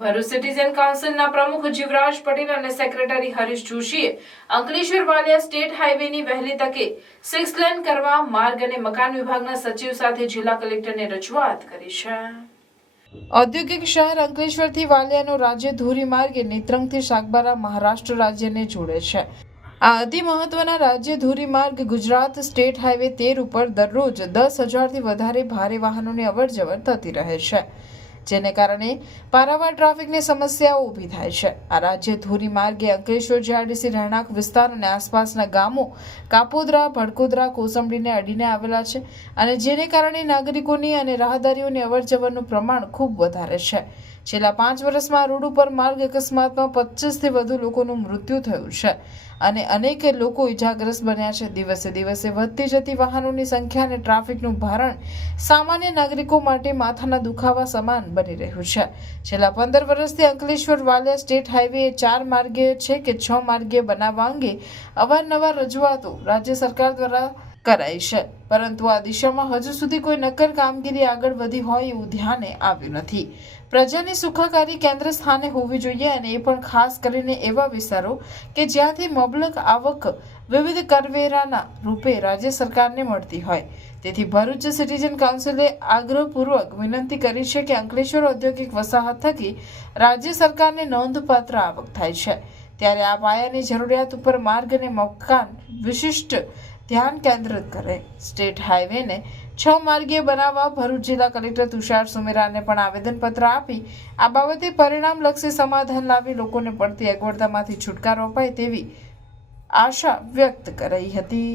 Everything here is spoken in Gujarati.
ભરૂચ સિટીઝન કાઉન્સિલના પ્રમુખ જીવરાજ પટેલ અને સેક્રેટરી હરીશ જોશીએ અંકલેશ્વર વાલિયા સ્ટેટ હાઈવેની વહેલી તકે 6 લેન કરવા માર્ગ અને મકાન વિભાગના સચિવ સાથે જિલ્લા કલેક્ટરને રજૂઆત કરી છે। ઔદ્યોગિક શહેર અંકલેશ્વરથી વાલિયાનો રાજ્ય ધોરીમાર્ગ નેત્રંગથી સાગબારા મહારાષ્ટ્ર રાજ્યને જોડે છે। આ અતિ મહત્વના રાજ્ય ધોરીમાર્ગ ગુજરાત સ્ટેટ હાઈવે 13 ઉપર દરરોજ 10,000થી વધારે ભારે વાહનોની અવરજવર થતી રહે છે, જેને કારણે પારાવાર ટ્રાફિકની સમસ્યાઓ ઊભી થાય છે। આ રાજ્ય ધોરીમાર્ગે અંકલેશ્વર જીઆઈડીસી રહેણાંક વિસ્તાર અને આસપાસના ગામો કાપોદ્રા, ભડકોદરા, કોસંબડીને અડીને આવેલા છે અને જેને કારણે નાગરિકોની અને રાહદારીઓની અવરજવરનું પ્રમાણ ખૂબ વધારે છે। છેલ્લા 5 વર્ષમાં રોડ ઉપર માર્ગ અકસ્માતમાં 25થી વધુ લોકોનું મૃત્યુ થયું છે અને અનેક લોકો ઇજાગ્રસ્ત બન્યા છે। દિવસે દિવસે વધતી જતી વાહનોની સંખ્યા અને ટ્રાફિકનું ભારણ સામાન્ય નાગરિકો માટે માથાના દુખાવા સમાન બની રહ્યું છે। છેલ્લા 15 વર્ષથી અંકલેશ્વર વાલિયા સ્ટેટ હાઈવે 4 માર્ગીય છે કે 6 માર્ગીય બનાવવા અંગે અવારનવાર રજૂઆતો રાજ્ય સરકાર દ્વારા કરાઈ છે, પરંતુ આ દિશામાં હજુ સુધી કોઈ નક્કર કામગીરી આગળ વધી હોય એવું ધ્યાને આવ્યું નથી। પ્રજાની સુખાકારી કેન્દ્ર સ્થાને હોવી જોઈએ અને એ પણ ખાસ કરીને એવા વિસ્તારો કે જ્યાંથી મબલક આવક વિવિધ કરવેરાના રૂપે રાજ્ય સરકારને મળતી હોય। તેથી ભરૂચ સિટીઝન કાઉન્સિલે આગ્રહપૂર્વક વિનંતી કરી છે કે અંકલેશ્વર ઔદ્યોગિક વસાહત થકી રાજ્ય સરકારને નોંધપાત્ર આવક થાય છે, ત્યારે આ પાયાની જરૂરિયાત ઉપર માર્ગ અને મકાન વિશિષ્ટ ધ્યાન કેન્દ્રિત કરે। સ્ટેટ હાઈવેને 6 માર્ગીય બનાવવા ભરૂચ જિલ્લા કલેક્ટર તુષાર સુમેરાને પણ આવેદનપત્ર આપી આ બાબતે પરિણામલક્ષી સમાધાન લાવી લોકોને પડતી અગવડતામાંથી છુટકારો અપાય તેવી આશા વ્યક્ત કરી હતી।